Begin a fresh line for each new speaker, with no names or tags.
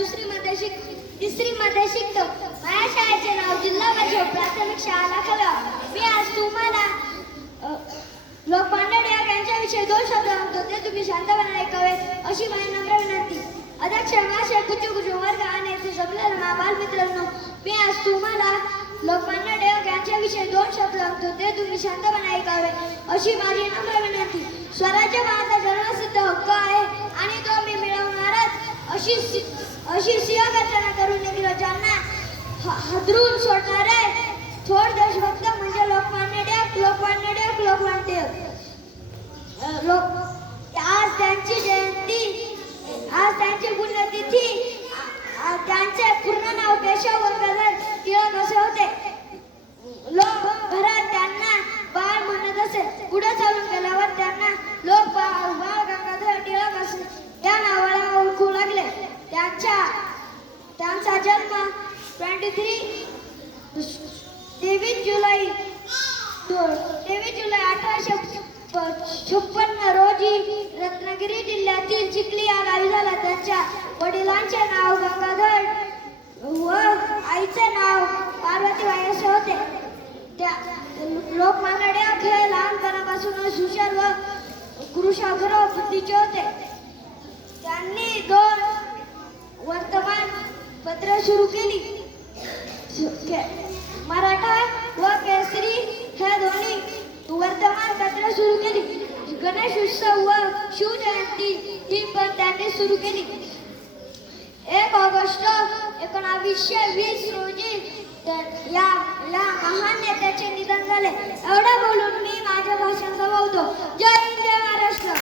दुसरी मध्ये शिक तिसरी मध्ये शिकतो. माझ्या शाळेचे नाव जिल्हा परिषद प्राथमिक शाळा लाखला मी आज तुम्हाला अ, लोकमान्य टिळक यांच्याविषयी दोन शब्द सांगतो. ते तुम्ही शांतपणे ऐकावे अशी माझी नम्र विनंती. अध्यक्ष माशे कुचू कुचू वर्ग आणि ते येथे मा बालमित्रांनो मी आज तुम्हाला लोकमान्य टिळक यांच्याविषयी दोन शब्द सांगतो. ते तुम्ही शांतपणे ऐकावे अशी माझी नम्र विनंती. स्वराज्य माझा जन्मसिद्ध हक्क आहे आणि तो मी मिळवणारच अशी अशी सिंहगर्जना करून इंग्रजांना ह- हादरून सोडणारे थोर देशभक्त म्हणजे लोकमान्य टिळक लोकमान्य टिळक लोकमान्य टिळक. लोक आज त्यांची जयंती आज त्यांची पुण्यतिथी त्यांचे पूर्ण नाव केशव गंगाधर टिळक असे होते. लोक घरात त्यांना बाळ म्हणत असे. पुढे चालून गेल्यावर त्यांना लोक बाळ बाळ गंगाधर टिळक असे या नावाला ओळखू लागले त्यांच्या त्यांचा जन्म ट्वेंटी थ्री तेवीस जुलै तेवीस जुलै अठराशे छप्पन्न रोजी रत्नागिरी जिल्ह्यातील चिखली या गावी झाला त्यांच्या वडिलांचे नाव गंगाधर व आईचे नाव पार्वतीबाई असे होते. त्या लोकमान्य टिळक हे लहानपणापासूनच सुशार व कृषाग्र बुद्धीचे होते. त्यांनी दोन वर्त पत्र सुरू केली मराठा व केसरी ह्या दोन्ही वर्तमान पत्र सुरू केली. गणेश उत्सव व शिवजयंती ही पण त्यांनी सुरू केली. एक ऑगस्ट एकोणावीसशे वीस रोजी या या महान नेत्याचे निधन झाले. एवढं